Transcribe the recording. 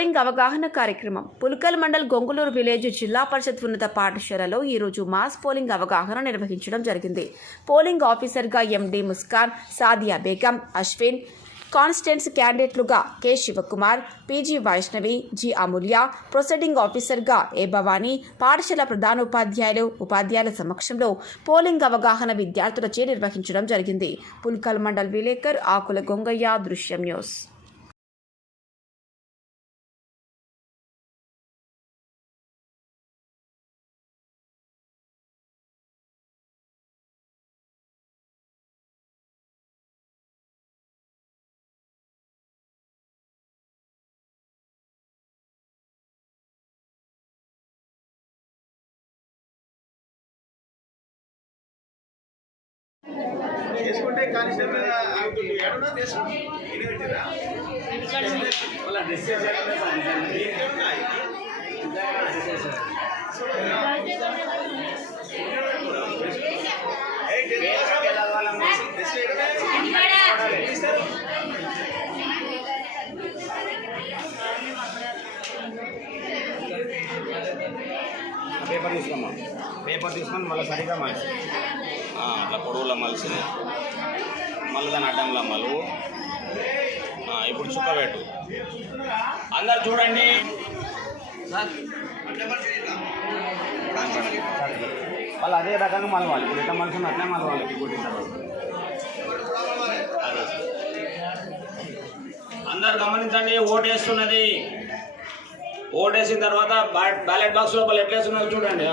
Polling అవగాహన కార్యక్రమం Pulkal mandal గొంగులూరు village జిల్లా పరిషత్ ఉన్నత పాఠశాలలో ఈరోజు మాస్ పోలింగ్ అవగాహన నిర్వహించడం జరిగింది. పోలింగ్ ఆఫీసర్గా ఎండి ముస్కాన్, సాదియా బేగం, అశ్విన్, కాన్స్టెన్స్ క్యాండిడేట్లుగా K Shivakumar, PG Vaishnavi, G Amulya, presiding ఆఫీసర్గా ఏ భవానీ, పాఠశాల ప్రధానోపాధ్యాయులు, ఉపాధ్యాయుల సమక్షంలో పోలింగ్ అవగాహన విద్యార్థులచే నిర్వహించడం జరిగింది. పుల్కల్ మండల్ విలేకర్ ఆకుల గొంగయ్య, దృశ్యం న్యూస్. చేసుకుంటే కానిస్టేబుల్ అవుతుంది ఎడనా దేశం ఇది పెట్టిరా వాళ్ళ డ్రెస్ చేయాలి పేపర్ తీసుకొని మళ్ళీ సరిగ్గా మలిసి అట్లా పొడవులో మలిసి మళ్ళీ దాని అడ్డంలో మలువు. ఇప్పుడు చుక్క పెట్టు. అందరు చూడండి. వాళ్ళు అదే రకంగా మలవాలి. ఇప్పుడు ఎట్లా మలిసిన అట్లే మలవాలి. అందరు గమనించండి. ఓటేస్తున్నది. ఓటేసిన తర్వాత బ్యాలెట్ బాక్స్ లోపల ఎట్లా వేస్తున్నారు చూడండి.